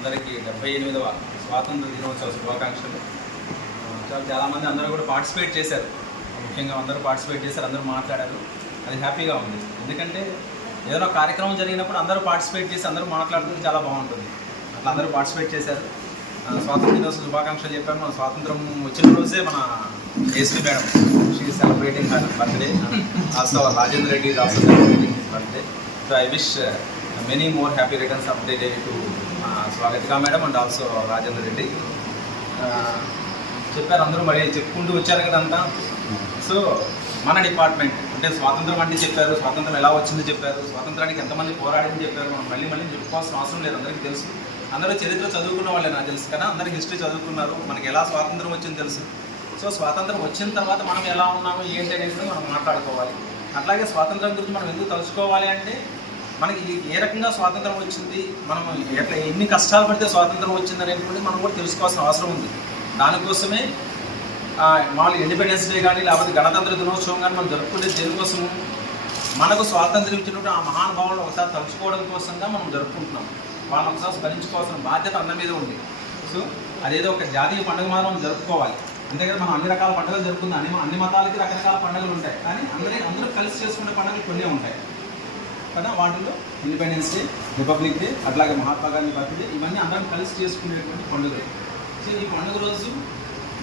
అందరికీ 78వ స్వాతంత్ర దినోత్సవ శుభాకాంక్షలు. చాలామంది అందరూ కూడా పార్టిసిపేట్ చేశారు. ముఖ్యంగా అందరూ పార్టిసిపేట్ చేశారు, అందరూ మాట్లాడారు. అది హ్యాపీగా ఉంది. ఎందుకంటే ఏదైనా కార్యక్రమం జరిగినప్పుడు అందరూ పార్టిసిపేట్ చేసి అందరూ మాట్లాడుతుంది చాలా బాగుంటుంది. అట్లా అందరూ పార్టిసిపేట్ చేశారు. స్వాతంత్ర దినోత్సవ శుభాకాంక్షలు చెప్పాము. మన స్వాతంత్రం వచ్చిన రోజే మన SP madam she celebrating her birthday. Also Rajendra Reddy is also celebrating his birthday. So I wish many more happy returns of the day to స్వాగతిక madam and also Rajendra Reddy. చెప్పారు అందరూ, మరి చెప్పుకుంటూ వచ్చారు కదంతా. సో మన డిపార్ట్మెంట్ అంటే స్వాతంత్రం అంటే చెప్పారు, స్వాతంత్రం ఎలా వచ్చిందో చెప్పారు, స్వాతంత్రానికి ఎంతమంది పోరాడని చెప్పారు. మనం మళ్ళీ చెప్పుకోవాల్సిన అవసరం లేదు, అందరికీ తెలుసు. అందరూ చరిత్ర చదువుకున్న వాళ్ళే నాకు తెలుసు కదా, అందరికీ హిస్టరీ చదువుకున్నారు. మనకి ఎలా స్వాతంత్రం వచ్చిందో తెలుసు. సో స్వాతంత్రం వచ్చిన తర్వాత మనం ఎలా ఉన్నాము ఏంటి అనేది మనం మాట్లాడుకోవాలి. అట్లాగే స్వాతంత్రం గురించి మనం ఎందుకు తలుచుకోవాలి అంటే, మనకి ఏ రకంగా స్వాతంత్రం వచ్చింది, మనం ఎట్లా ఎన్ని కష్టాలు పడితే స్వాతంత్రం వచ్చింది అనేటువంటి మనం కూడా తెలుసుకోవాల్సిన అవసరం ఉంది. దానికోసమే మామూలు ఇండిపెండెన్స్ డే కానీ లేకపోతే గణతంత్ర దినోత్సవం కానీ మనం జరుపుకునే దేనికోసము, మనకు స్వాతంత్రం ఇచ్చినప్పుడు ఆ మహానుభావులను ఒకసారి తలుచుకోవడం కోసంగా మనం జరుపుకుంటున్నాం. వాళ్ళని ఒకసారి స్మరించుకోవాల్సిన బాధ్యత అందరి మీద ఉంది. సో అదేదో ఒక జాతీయ పండుగ మాత్రం మనం జరుపుకోవాలి. అంతేకాదు మనం అన్ని రకాల పండుగలు జరుపుకుందాం. అన్ని మతాలకి రకరకాల పండుగలు ఉంటాయి, కానీ అందరూ కలిసి చేసుకునే పండుగలు కొన్ని ఉంటాయి కదా. వాటిలో ఇండిపెండెన్స్ డే, రిపబ్లిక్ డే, అట్లాగే మహాత్మా గాంధీ బర్త్డే, ఇవన్నీ అందరం కలిసి చేసుకునేటువంటి పండుగలు. సో ఈ పండుగ రోజు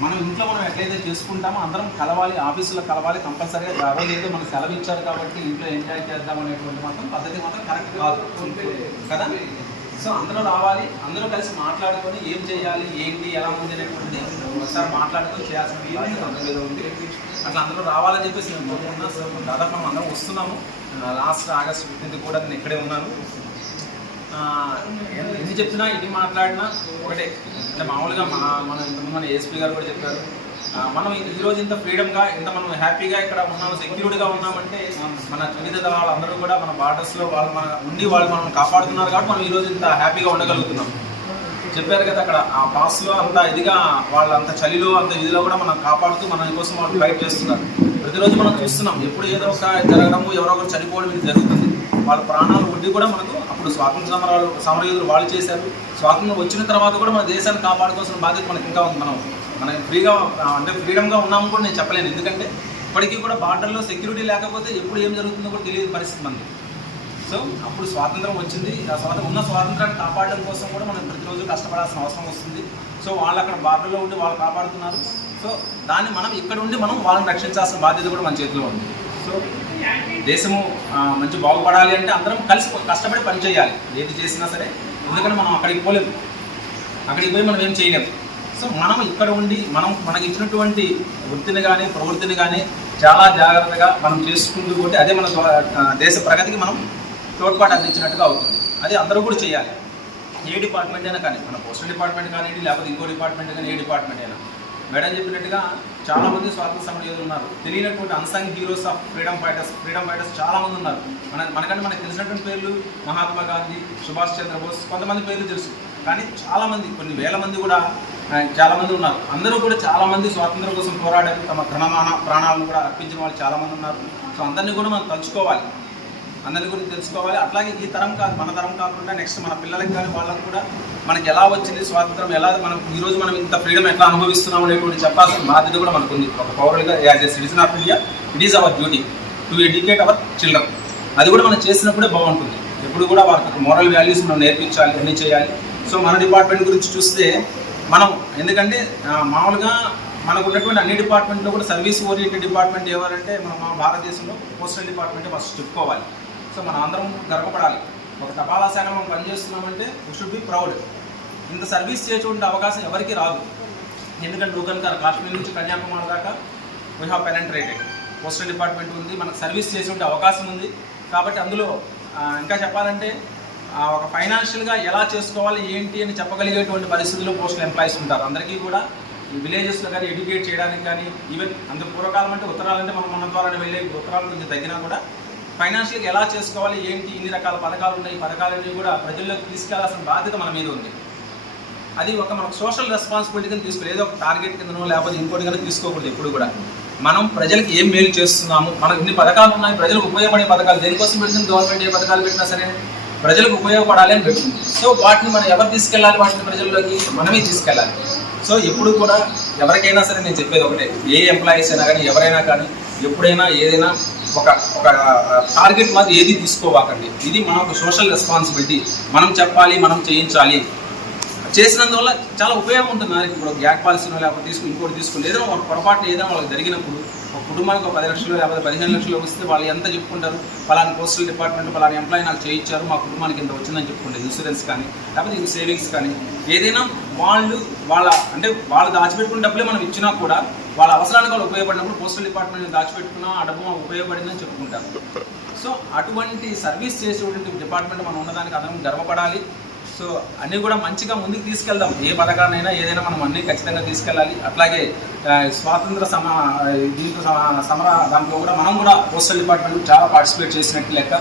మనం ఇంట్లో ఎట్లయితే చేసుకుంటామో అందరం కలవాలి, ఆఫీసులో కలవాలి కంపల్సరీగా. ఆ రోజు ఏదో మనకు సెలవు ఇచ్చారు కాబట్టి ఇంట్లో ఎంజాయ్ చేద్దాం అనేటువంటి పద్ధతి మాత్రం కరెక్ట్ కాదు కదా. సో అందరూ రావాలి, అందరూ కలిసి మాట్లాడుకొని ఏం చేయాలి, ఏంటి, ఎలా ఉంది అనేటువంటిది ఒకసారి మాట్లాడుకొని చేయాల్సిన అందరి మీద ఉంది. అట్లా అందరూ రావాలని చెప్పేసి మేము కోరుకుంటున్నాం. సో దాదాపు మనం అందరం వస్తున్నాము. లాస్ట్ ఆగస్ట్ 15 కూడా నేను ఇక్కడే ఉన్నాను. ఎన్ని చెప్పినా ఎన్ని మాట్లాడినా ఒకటే, అంటే మామూలుగా మన ఇంతకుముందు మన ఏఎస్పీ గారు కూడా చెప్పారు, మనం ఈరోజు ఇంత ఫ్రీడమ్గా ఇంత మనం హ్యాపీగా ఇక్కడ ఉన్నాము, సెక్యూర్డ్గా ఉన్నామంటే మన వివిధ దళాలు అందరూ కూడా మన బార్డర్స్లో వాళ్ళు మనం కాపాడుతున్నారు కాబట్టి మనం ఈరోజు ఇంత హ్యాపీగా ఉండగలుగుతున్నాం. చెప్పారు కదా, అక్కడ ఆ పాస్లో అంత ఇదిగా వాళ్ళు అంత చలిలో అంత ఇదిలో కూడా మనం కాపాడుతూ మన కోసం వాళ్ళు ఫైట్ చేస్తున్నారు. ప్రతిరోజు మనం చూస్తున్నాం, ఎప్పుడు ఏదో ఒక జరగడము, ఎవరో ఒకరు చనిపోవడం ఇది జరుగుతుంది. వాళ్ళ ప్రాణాలు ఒడ్డి కూడా మనకు అప్పుడు స్వాతంత్ర సమరయోధులు వాళ్ళు చేశారు. స్వాతంత్రం వచ్చిన తర్వాత కూడా మన దేశాన్ని కాపాడుకోవాల్సిన బాధ్యత మనకి ఇంకా ఉంది. మనం ఫ్రీగా అంటే ఫ్రీడమ్గా ఉన్నాము కూడా నేను చెప్పలేను. ఎందుకంటే ఇప్పటికీ కూడా బార్డర్లో సెక్యూరిటీ లేకపోతే ఎప్పుడు ఏం జరుగుతుందో కూడా తెలియని పరిస్థితి మనకి. సో అప్పుడు స్వాతంత్రం వచ్చింది. ఉన్న స్వాతంత్రాన్ని కాపాడడం కోసం కూడా మనం ప్రతిరోజు కష్టపడాల్సిన అవసరం వస్తుంది. సో వాళ్ళు అక్కడ బార్డర్లో ఉండి వాళ్ళు కాపాడుతున్నారు. సో దాన్ని మనం ఇక్కడ ఉండి మనం వాళ్ళని రక్షించాల్సిన బాధ్యత కూడా మన చేతిలో ఉంది. సో దేశము మంచి బాగుపడాలి అంటే అందరం కలిసి కష్టపడి పనిచేయాలి, ఏది చేసినా సరే. ఎందుకంటే మనం అక్కడికి పోలేము, అక్కడికి పోయి మనం ఏం చేయలేము. సో మనం ఇక్కడ ఉండి మనకి ఇచ్చినటువంటి వృత్తిని కానీ ప్రవృత్తిని కానీ చాలా జాగ్రత్తగా మనం చేసుకుంటూ పోతే అదే మన దేశ ప్రగతికి మనం తోడ్పాటు అందించినట్టుగా అవుతుంది. అది అందరూ కూడా చేయాలి. ఏ డిపార్ట్మెంట్ అయినా కానీ, మన పోస్టల్ డిపార్ట్మెంట్ కానివ్వండి, లేకపోతే ఇంకో డిపార్ట్మెంట్ కానీ, ఏ డిపార్ట్మెంట్ అయినా. మేడం చెప్పినట్టుగా చాలామంది స్వాతంత్ర సమరయోధులు ఉన్నారు. తెలియనటువంటి unsung heroes of freedom fighters చాలామంది ఉన్నారు. మనకంటే మనకు తెలిసినటువంటి పేర్లు మహాత్మా గాంధీ, సుభాష్ చంద్రబోస్, కొంతమంది పేర్లు తెలుసు. కానీ చాలామంది, కొన్ని వేల మంది కూడా చాలామంది ఉన్నారు. అందరూ కూడా చాలామంది స్వాతంత్రం కోసం పోరాడారు, తమ ప్రాణాలను కూడా అర్పించిన వాళ్ళు చాలామంది ఉన్నారు. సో అందరినీ కూడా మనం తలుచుకోవాలి, అందరినీ గురించి తెలుసుకోవాలి. అట్లాగే ఈ తరం కాదు, మన తరం కాకుండా నెక్స్ట్ మన పిల్లలకి కానీ వాళ్ళకు కూడా మనకి ఎలా వచ్చింది స్వాతంత్రం, ఎలా ఈరోజు మనం ఇంత ఫ్రీడమ్ ఎట్లా అనుభవిస్తున్నాం అనేటువంటి చెప్పాల్సిన బాధ్యత కూడా మనకు ఉంది. ఒక పౌరుడిగా as a citizen of India it is our duty to educate our children. అది కూడా మనం చేసినప్పుడే బాగుంటుంది. ఎప్పుడు కూడా వాళ్ళకి మోరల్ వాల్యూస్ మనం నేర్పించాలి, అన్నీ చేయాలి. సో మన డిపార్ట్మెంట్ గురించి చూస్తే మనం, ఎందుకంటే మామూలుగా మనకు ఉన్నటువంటి అన్ని డిపార్ట్మెంట్లో కూడా సర్వీస్ ఓరియంటెడ్ డిపార్ట్మెంట్ ఎవరంటే మన భారతదేశంలో పోస్టల్ డిపార్ట్మెంటే ఫస్ట్ చెప్పుకోవాలి. సో మనం అందరం గర్వపడాలి. ఒక తపాలా శాఖ మనం పనిచేస్తున్నామంటే వీ షుడ్ బి ప్రౌడ్. ఇంత సర్వీస్ చేసేటువంటి అవకాశం ఎవరికి రాదు. ఎందుకంటే నూతన్ గారు కాశ్మీర్ నుంచి కన్యాకుమారి దాకా వీ హ్యావ్ పెనెట్రేటెడ్. పోస్టల్ డిపార్ట్మెంట్ ఉంది, మనకు సర్వీస్ చేసేటువంటి అవకాశం ఉంది. కాబట్టి అందులో ఇంకా చెప్పాలంటే ఒక ఫైనాన్షియల్గా ఎలా చేసుకోవాలి ఏంటి అని చెప్పగలిగేటువంటి పరిస్థితుల్లో పోస్టల్ ఎంప్లాయీస్ ఉంటారు. అందరికీ కూడా విలేజెస్లో కానీ ఎడ్యుకేట్ చేయడానికి కానీ, ఈవెన్ అంత పూర్వకాలం అంటే ఉత్తరాలంటే మన ద్వారానే వెళ్ళే ఉత్తరాల నుంచి తగ్గినా కూడా ఫైనాన్షియల్గా ఎలా చేసుకోవాలి ఏంటి, ఇన్ని రకాల పథకాలు ఉన్నాయి, ఈ పథకాలన్నీ కూడా ప్రజల్లోకి తీసుకెళ్లాల్సిన బాధ్యత మన మీద ఉంది. అది ఒక మనకు సోషల్ రెస్పాన్సిబిలిటీ కింద తీసుకోవాలి. ఏదో ఒక టార్గెట్ కిందనో లేకపోతే ఇంకోటి కింద తీసుకోకూడదు. ఎప్పుడు కూడా మనం ప్రజలకు ఏం మేలు చేస్తున్నాము, మనకు ఇన్ని పథకాలు ఉన్నాయి, ప్రజలకు ఉపయోగపడే పథకాలు దేనికోసం పెడుతుంది గవర్నమెంట్. ఏ పథకాలు పెట్టినా సరే ప్రజలకు ఉపయోగపడాలి అని పెట్టుకుంది. సో వాటిని మనం ఎవరు తీసుకెళ్ళాలి, వాటిని ప్రజల్లోకి మనమే తీసుకెళ్ళాలి. సో ఎప్పుడు కూడా ఎవరికైనా సరే నేను చెప్పేది ఒకటే, ఏ ఎంప్లాయీస్ అయినా కానీ ఎవరైనా కానీ ఎప్పుడైనా ఏదైనా ఒక ఒక టార్గెట్ మాత్రం ఏది తీసుకోవాకండి. ఇది మన ఒక సోషల్ రెస్పాన్సిబిలిటీ. మనం చెప్పాలి, మనం చేయించాలి. చేసినందువల్ల చాలా ఉపయోగం ఉంటుంది. ఇప్పుడు గ్యాక్ పాలసీనో లేకపోతే ఇంకోటి తీసుకుని ఏదైనా ఒక పొరపాటు ఏదైనా వాళ్ళకి జరిగినప్పుడు ఒక కుటుంబానికి ఒక 10 లక్షలు లేకపోతే 15 లక్షలు వస్తే వాళ్ళు ఎంత చెప్పుకుంటారు, పలానా పోస్టల్ డిపార్ట్మెంట్ పలానా ఎంప్లాయీ నాకు చేయించారు, మా కుటుంబానికి ఎంత వచ్చిందని చెప్పుకుంటారు. ఇన్సూరెన్స్ కానీ లేకపోతే ఇంక సేవింగ్స్ కానీ ఏదైనా వాళ్ళు దాచిపెట్టుకున్న డబ్బులే మనం ఇచ్చినా కూడా వాళ్ళ అవసరానికి వాళ్ళు ఉపయోగపడినప్పుడు పోస్టల్ డిపార్ట్మెంట్ దాచిపెట్టుకున్నా ఆ డబ్బు మాకు ఉపయోగపడిందని చెప్పుకుంటారు. సో అటువంటి సర్వీస్ చేసేటువంటి డిపార్ట్మెంట్ మనం ఉన్నదానికి అందరం గర్వపడాలి. సో అన్నీ కూడా మంచిగా ముందుకు తీసుకెళ్దాం. ఏ పథకాన్నైనా ఏదైనా మనం అన్నీ ఖచ్చితంగా తీసుకెళ్ళాలి. అట్లాగే స్వాతంత్ర సమర దాంట్లో కూడా మనం కూడా పోస్టల్ డిపార్ట్మెంట్ చాలా పార్టిసిపేట్ చేసినట్టు లెక్క.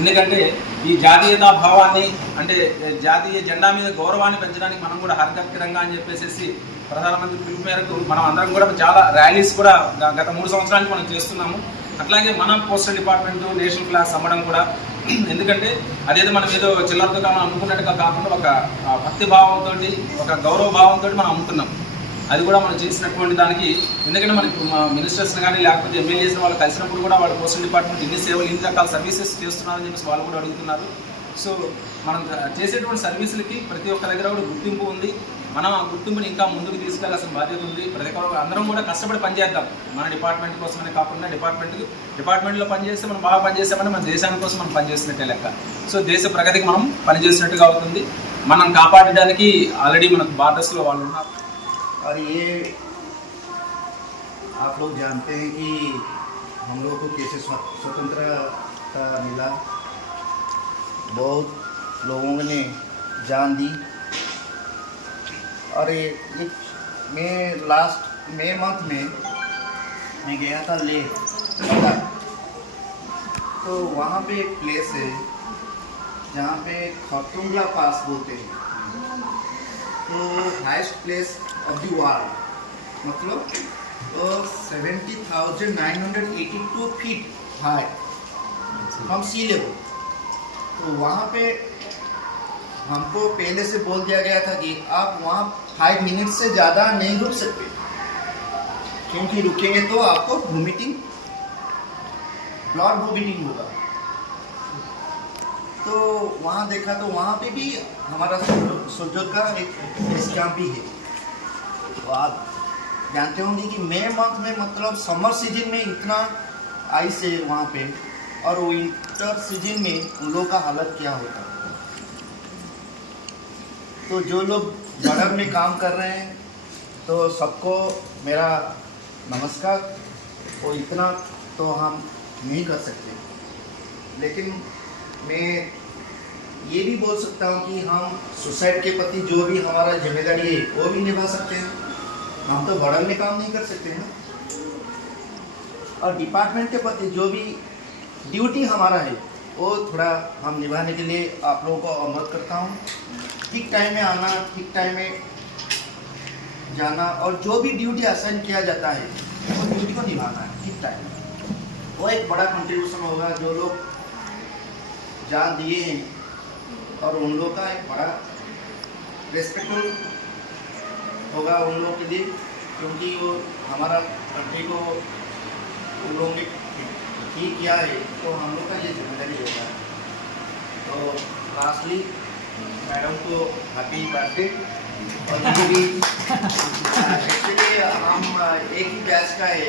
ఎందుకంటే ఈ జాతీయతా భావాన్ని అంటే జాతీయ జెండా మీద గౌరవాన్ని పెంచడానికి మనం కూడా హరికరంగా అని చెప్పేసి ప్రధానమంత్రి పిలుపు మేరకు మనం అందరం కూడా చాలా ర్యాలీస్ కూడా గత 3 సంవత్సరానికి మనం చేస్తున్నాము. అట్లాగే మన పోస్టల్ డిపార్ట్మెంట్ నేషనల్ ఫ్లాగ్స్ అమ్మడం కూడా, ఎందుకంటే అదేదో మనం ఏదో చిల్లరతో కాలం అనుకున్నట్టుగా కాకుండా ఒక భక్తి భావంతో ఒక గౌరవ భావంతో మనం అమ్ముతున్నాం. అది కూడా మనం చేసినటువంటి దానికి, ఎందుకంటే మనకి మినిస్టర్స్ని కానీ లేకపోతే ఎమ్మెల్యేస్ వాళ్ళు కలిసినప్పుడు కూడా వాళ్ళ పోస్టల్ డిపార్ట్మెంట్ ఇన్ని రకాల సర్వీసెస్ చేస్తున్నారని చెప్పేసి వాళ్ళు కూడా అడుగుతున్నారు. సో మనం చేసేటువంటి సర్వీసులకి ప్రతి ఒక్క దగ్గర కూడా గుర్తింపు ఉంది. మనం ఆ గుర్తింపుని ఇంకా ముందుకు తీసుకెళ్లాల్సిన బాధ్యత ఉంది. ప్రతి ఒక్క అందరం కూడా కష్టపడి పనిచేద్దాం. మన డిపార్ట్మెంట్ కోసమనే కాకుండా డిపార్ట్మెంట్లో పనిచేస్తే మనం బాగా పనిచేస్తామంటే మన దేశాని కోసం మనం పనిచేసినట్టే లెక్క. సో దేశ ప్రగతికి మనం పనిచేసినట్టుగా అవుతుంది. మనం కాపాడడానికి ఆల్రెడీ మనకు బార్డర్స్లో వాళ్ళు ఉన్నారు. और ये आप लोग जानते हैं कि हम लोग को कैसे स्वतंत्रता मिला, बहुत लोगों ने जान दी। और ये मैं लास्ट मई मंथ में मैं गया था लेह, तो वहाँ पे एक प्लेस है जहाँ पे खतुंगला पास बोलते हैं, तो highest place of the world, मतलब 70,982 feet high from sea level. तो वहाँ पे हमको पहले से बोल दिया गया था कि आप वहाँ 5 मिनट से ज़्यादा नहीं रुक सकते, क्योंकि रुकेंगे तो आपको वोमिटिंग, ब्लड वोमिटिंग होगा। तो वहाँ देखा तो वहाँ पे भी हमारा सोल्जर का एक स्टैम्प भी है। तो आप जानते होंगे कि मई मंथ में मतलब समर सीजन में इतना आइस है वहाँ पे, और विंटर सीजन में उन लोगों का हालत क्या होता है। तो जो लोग बॉर्डर में काम कर रहे हैं तो सबको मेरा नमस्कार। वो इतना तो हम नहीं कर सकते, लेकिन मैं ये भी बोल सकता हूँ कि हम सोसाइटी के प्रति जो भी हमारा जिम्मेदारी है वो भी निभा सकते हैं। हम तो बॉर्डर में काम नहीं कर सकते हैं, और डिपार्टमेंट के प्रति जो भी ड्यूटी हमारा है वो थोड़ा हम निभाने के लिए आप लोगों को अनुरोध करता हूँ। ठीक टाइम में आना, ठीक टाइम में जाना, और जो भी ड्यूटी असाइन किया जाता है वो ड्यूटी को निभाना है ठीक टाइम में। वो एक बड़ा कंट्रीब्यूशन होगा जो लोग जान दिए हैं, और उन लोगों का एक बड़ा रेस्पेक्टफुल होगा उन लोगों के लिए, क्योंकि वो हमारा कंट्री को उन लोगों ने ठीक किया है, तो हम लोग का ये जिम्मेदारी होगा। तो लास्टली मैडम को हैप्पी बर्थडे। और एक्चुअली हम एक ही बैच का है,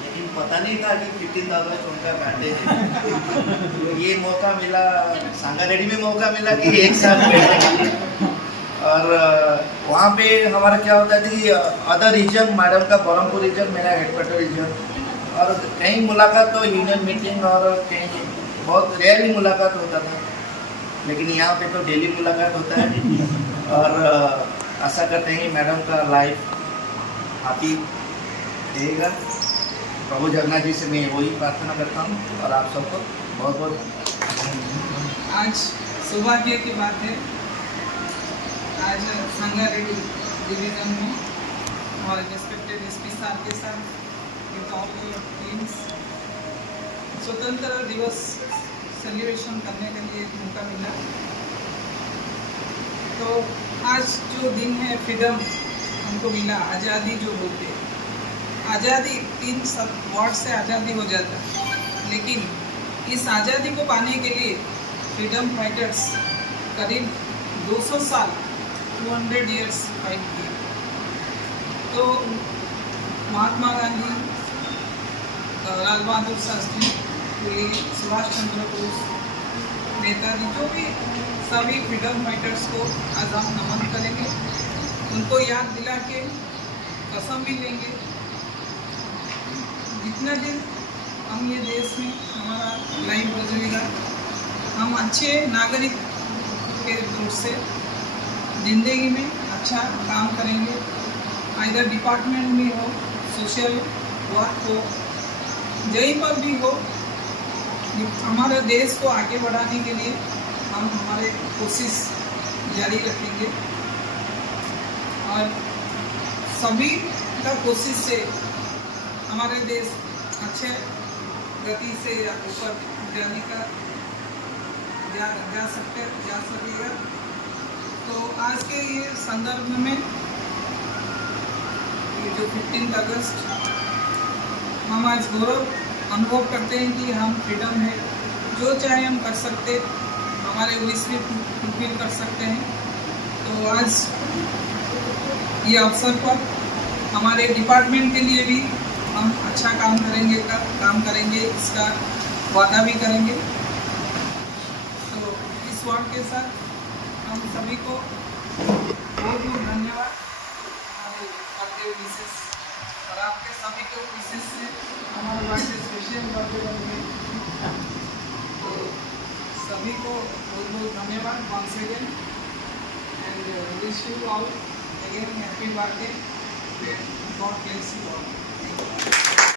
लेकिन पता नहीं था कि 15 अगस्त उनका बर्थडे है। ये मौका मिला, सांगारेड्डी में मौका मिला कि एक साथ बैठने के लिए। और वहाँ पे हमारा क्या होता है कि अदर रीजन, मैडम का बरहमपुर रीजन, मेरा हेडक्वार्टर रीजन, और कहीं मुलाकात तो यूनियन मीटिंग और कहीं बहुत रेयरली मुलाकात होता था, लेकिन यहाँ पे तो डेली मुलाकात होता है। और आशा करते हैं कि मैडम का लाइफ हैप्पी रहेगा। प्रभु जगन्नाथ जी से मैं वही प्रार्थना करता हूँ, और आप सबको बहुत बहुत धन्यवाद। आज सौभाग्य की बात है, आज संगारेड्डी डिवीजन में हमारे रिस्पेक्टेड एसपी साहब के साथ विद ऑल टीम्स स्वतंत्र दिवस सेलिब्रेशन करने के लिए एक मौका मिला। तो आज जो दिन है फ्रीडम हमको मिला, आज़ादी जो बोलते हैं, आज़ादी 3 वर्ड से आज़ादी हो जाता है, लेकिन इस आज़ादी को पाने के लिए फ्रीडम फाइटर्स करीब 200 साल 200 ईयर्स फाइट किए। तो महात्मा गांधी, लाल बहादुर शास्त्री, सुभाष चंद्र बोस, नेताजी, जो भी सभी फ्रीडम फाइटर्स को आज हम नमन करेंगे, उनको याद दिला के कसम भी लेंगे जितना दिन हम ये देश में हमारा लाइफ गुजरेगा, हम अच्छे नागरिक के रूप से ज़िंदगी में अच्छा काम करेंगे। आइदर डिपार्टमेंट में हो, सोशल वर्क हो, जहीं पर भी हो, हमारे देश को आगे बढ़ाने के लिए हम हमारे कोशिश जारी रखेंगे और सभी का कोशिश से हमारे देश अच्छे गति से ऊपर जाने का जा सकेगा। तो आज के ये संदर्भ में ये जो 15 अगस्त हम आज गौरव अनुभव करते हैं कि हम फ्रीडम है, जो चाहे हम कर सकते, हमारे विश भी फुलफिल कर सकते हैं। तो आज ये अवसर पर हमारे डिपार्टमेंट के लिए भी हम अच्छा काम करेंगे, इसका वादा भी करेंगे। तो इस वर्ड के साथ हम सभी को बहुत बहुत धन्यवाद हमारे बर्थडे विशेष और आपके सभी को विशेष से हमारा बर्थडे स्पेशल बर्थडे बन गई। तो सभी को बहुत बहुत धन्यवाद once again and wish you all again happy birthday, God bless you.